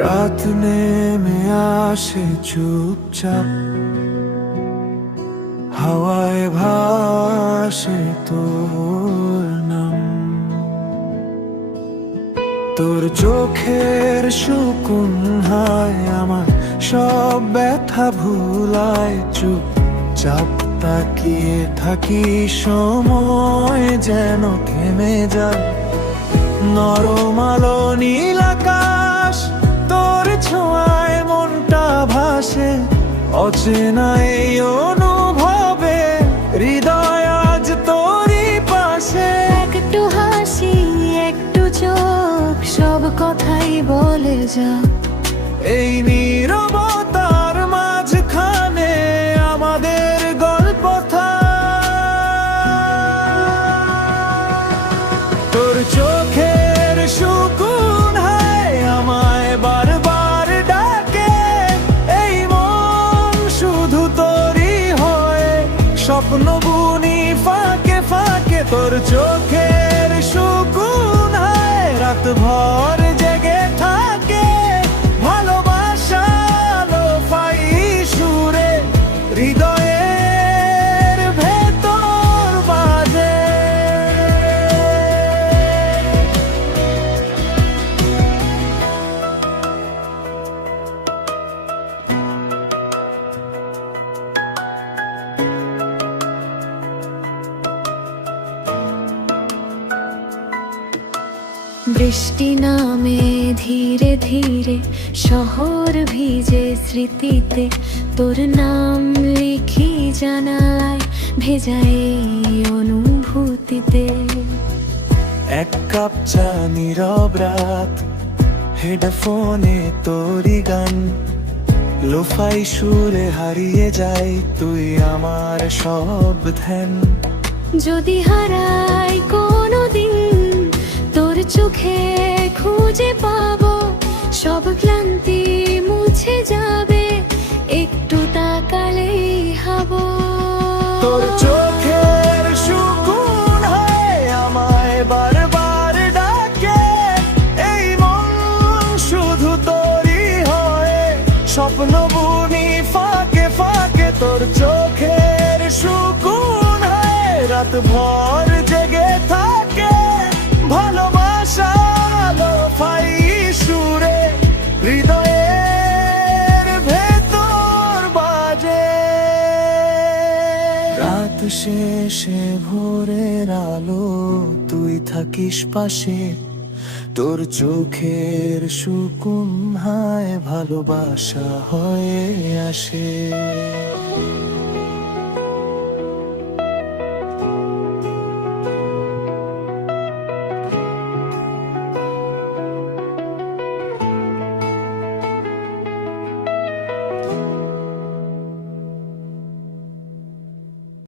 রাত নেমে আসে চুপচাপ। হাওয়ায় ভাসে তোর নাম। তোর চোখের সুকুন হয় আমার, সব ব্যথা ভুলায় চুপ চাপ তাকিয়ে থাকি সময় যেন থেমে যায়। নরম আলো, নীল অচেনা এই অনুভবে হৃদয় আজ তোরই পাশে। একটু হাসি একটু চোখ সব কথাই বলে যা। এই নীরবতার স্বপ্ন বুনি ফাঁকে ফাঁকে তোর চোখের সুকুন রাত ভর। বৃষ্টি নামে ধীরে ধীরে শহর ভিজে স্মৃতিতে। তোর নাম লিখি জানালায় ভেজা এই অনুভূতিতে। এক কাপ চা নীরব রাত হেডফোনে তোরি গান। লোফাই সুরে হারিয়ে যাই তুই আমার সব ধ্যান। যদি হারাই তোর চোখে খুঁজে পাবো। সব ক্লান্তি মুছে যাবে, একটু তাকালেই হাবো। তোর চোখের সুকুন হয় আমায় বারবার ডাকে, এই মন শুধু তোরই হয়। স্বপ্ন বুনি ফাঁকে ফাঁকে তোর চোখের সুকুন হয় রাত ভর শেষে ভোরের আলো তুই থাকিস পাশে। তোর চোখের সুকুম হায় ভালোবাসা হয়ে আসে।